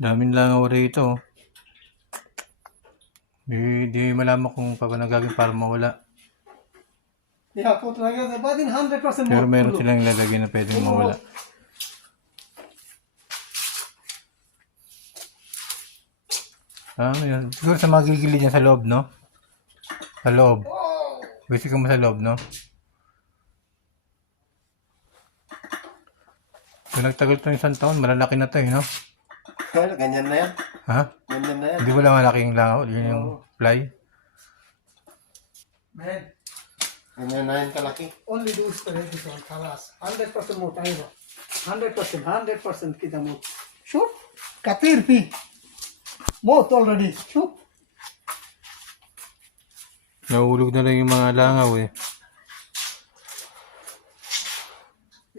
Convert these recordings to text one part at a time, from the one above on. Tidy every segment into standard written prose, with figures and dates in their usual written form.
Daming langaw rito. Di malaman kung paano nagagawin para mawala. Yeah, put like that. But in 100% Pero more. meron silang lalagay na pwedeng mawala. Yun. Siguro sa mga gilid niya sa loob, no? Sa loob. Basic mo sa loob, no? Kung nagtagal ito isang taon, malalaki na ito, no? Ganyan na yan. Ha? Ganyan na yan. Hindi wala malaking langaw. Yun yung fly. Man, Ganyan na yan kalaki. only do is this one. Kalas. 100% more time. 100% kita mo. Sure. Katir pi. Moth already. Sure. Nahulog na lang yung mga langaw, eh.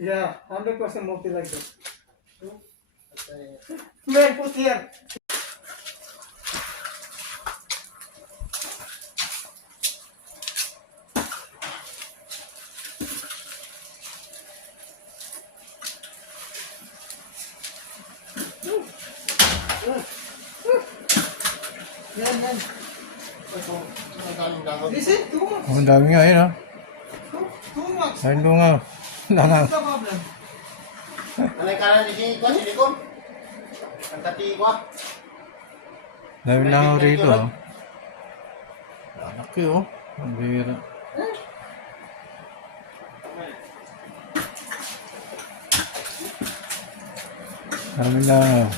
Yeah, 100% moth like that. Sure. Man, put here. Yan. This is too much. Ang dami nga, yun, ha? Too much. Ayun lungaw. Langaw. What's the problem? Anay ka na di ko, silikon. Ang tati ko. Daming langaw rito, oh. Laki, oh. Ang bihira. Daming langaw.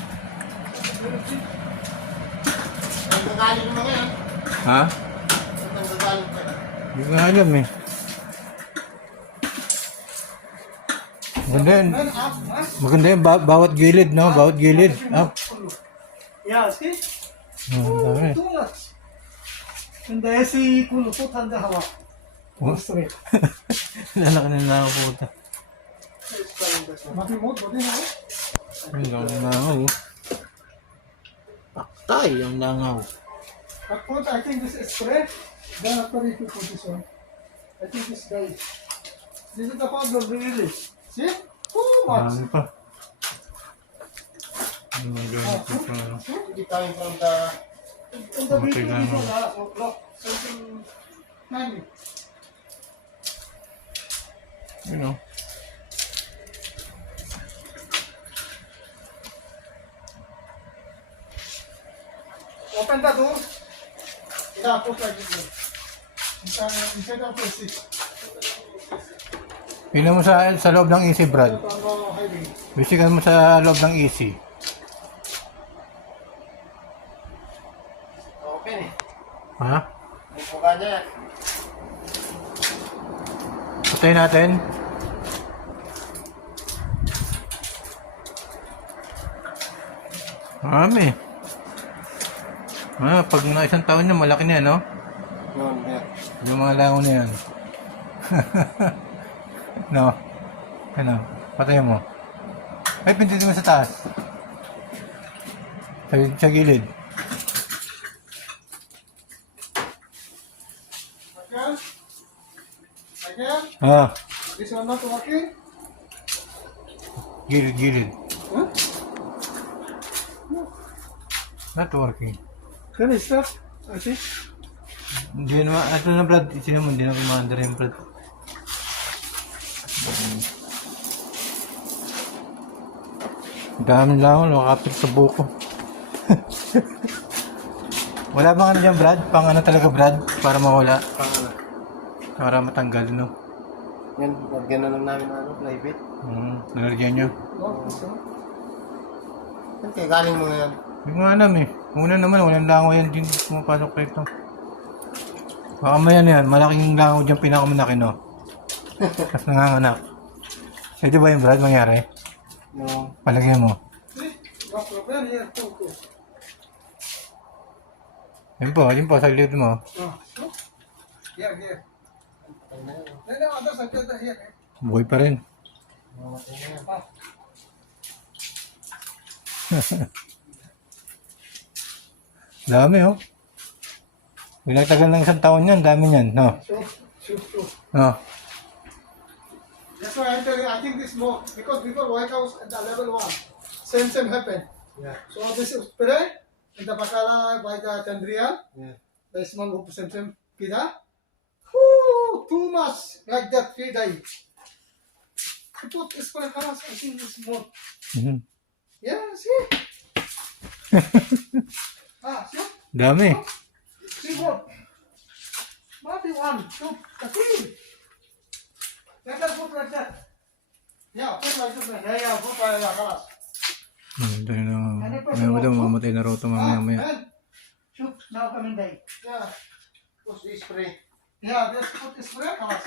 Ang gagaling mo ngayon. Ha? Ang gagaling ka na. Hindi ko nga alam, eh. Maganda yun. Man, up, man. Maganda yun. Bawat gilid, no? Bawat gilid. Up. Yeah, see? Ang dami. Too much. And the AC cool put on the hawa. Oh. Straight. Lalaki na lang ako puta. Mati mo, body mo. Ang langaw. Paktay ang langaw. But put, I think this is spray. Then after if you put this one, I think this guy. This is the problem really. See? Too much. Marami pa. Ano ang gawin ko pa? Hindi tayo from the... In the Okay, video, lang. this one, look, something 90. You know. Open the door. Yeah, put like this. Inside of the seat. Tingnan mo sa loob ng AC, Brad. Ito ang highway. Bisikan mo sa loob ng AC. Open eh. Ha? May buka niya yan. Patayin natin. Marami. Pag na isang taon na, malaki na yan, no? Yun, yan. Yung mga langaw na yan. No? Ano? Patayin mo. Ay, pindutin mo sa taas. Sa gilid. Again. Again. Ah, This one not working. gilid. Huh? Not working. Can I start? I think. Hindi naman, ito na Brad, isina mo, hindi na kumanda rin Brad. Daming lang, nakakapit sa buko. Wala bang ano dyan Brad? Pang ano talaga Brad? Para mawala? Pangala. Para matanggal, no? Yan, lagyan na lang namin ng flybit. Nalagyan nyo. Oh, this one. Yan, kaya galing mo ngayon. Hindi ko alam eh. Una naman, walang langaw yan din pumapasok rito. Baka maya na yan, malaking langaw dyan pinakamalaki, no? Tapos nanganganak. Pwede ba yung Brad mangyari? No. Palagyan mo. See? No problem here. Cool. Yun po, sa gilid mo. Oh, so? Here. No, other side here. Buhay pa rin. Ah. Dami oh. Pinagtagal ng isang taon yan, dami yan, no? Sure. No. That's why I'm telling you, I think this more, because before White House at the level 1, same happened. Yeah. So this is spray in the bakala by the Chandrian. Yeah. The small percent kida. Whoo, too much like that 3 days. I put spray kalas. I think it's more. Mhm. Yeah, see. See. Dami. See what? Maybe 1, 2, 3. Let us put like that. Yeah, put like this. Yeah, put like that. Kalas. Dami na. May daw mamatay na roto mamaya. Man. Shoot, now coming day. Yeah. Tapos i-spray. Yeah, just put spray kalas.